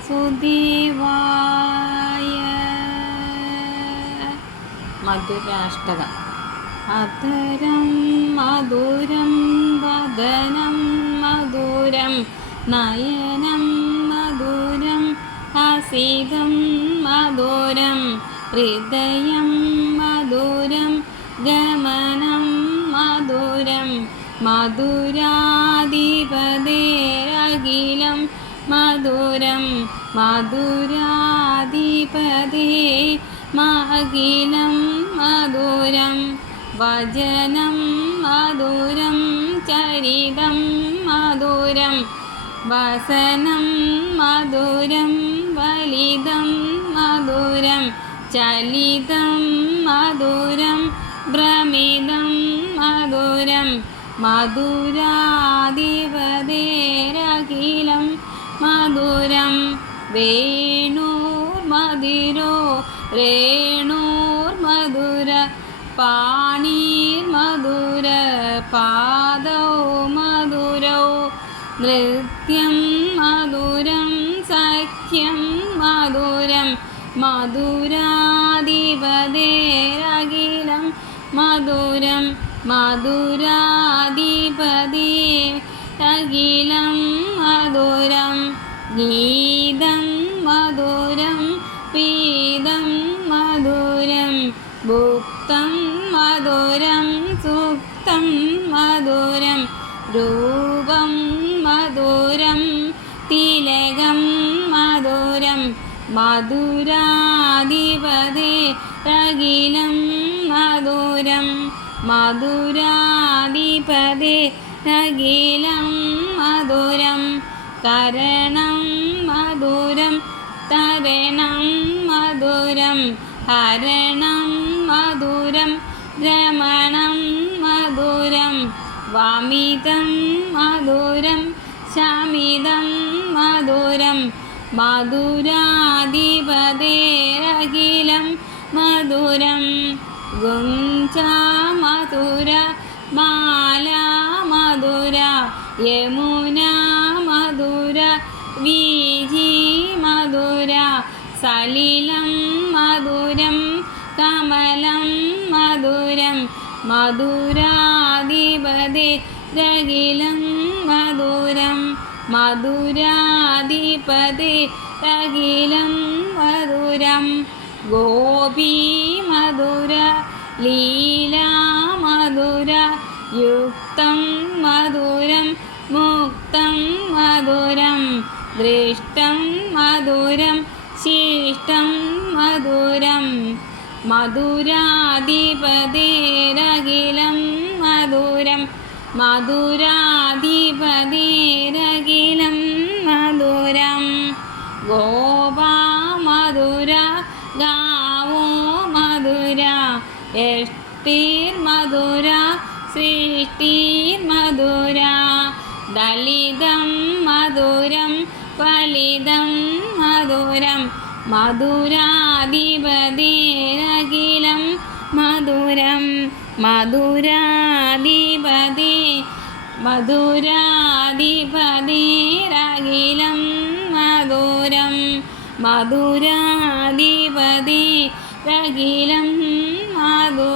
വാസുദേവായ. മധുരാഷ്ടകം. അതരം മധുരം വദനം മധുരം നയനം മധുരം ഹസിതം മധുരം ഹൃദയം മധുരം ഗമനം മധുരം മധുരാധിപതേരഖിലം മധുരം മധുരാധിപതേ മഹിലം മധുരം വചനം മധുരം ചരിതം മധുരം വസനം മധുരം വലിതം മധുരം ചലിതം മധുരം ഭ്രമിതം മധുരം മധുരാധിപതേരഖിലം മധുരം മധുര പാണീർ മധുര പാദോ മധുരോ നൃത്യം മധുരം സഖ്യം മധുരം മധുരാധിപതേരഖിലം മധുരം മധുരാധിപതി ഗീതം മധുരം പീതം മധുരം ഭുക്തം മധുരം സുക്തം മധുരം രൂപം മധുരം തിലകം മധുരം മധുരാധിപതി അഖിലം മധുരം മധുരാധിപതി അഖിലം മധുരം. കരണം മധുരം തരണം മധുരം ഹരണം മധുരം രമണം മധുരം വമിതം മധുരം ശമിതം മധുരം മധുരാധിപതേരഖിലം മധുരം ഗുഞ്ച മധുര മാല മധുര യമുന മധുര വീജി മധുര സലിലം മധുരം കമലം മധുരം മധുരാധിപതി രകിലം മധുരം മധുരാധിപതി രകിലം മധുരം ഗോപി മധുര ലീല മധുര യുക്തം ദൃഷ്ടം മധുരം ശിഷ്ടം മധുരം. മധുരാധിപതിരകിലം മധുരം. മധുരാധിപതിരകിലം മധുരം. ഗോപാ മധുര ഗാവോ മധുര. എഷ്ടിർമധുര സൃഷ്ടിർമധുര ദളിതം മധുരം ഫലിതം മധുരം മധുരാധിപതിരഖിലം മധുരം മധുരാധിപതി മധുരാധിപതിരഖിലം മധുരം മധുരാധിപതി രഖിലം മധു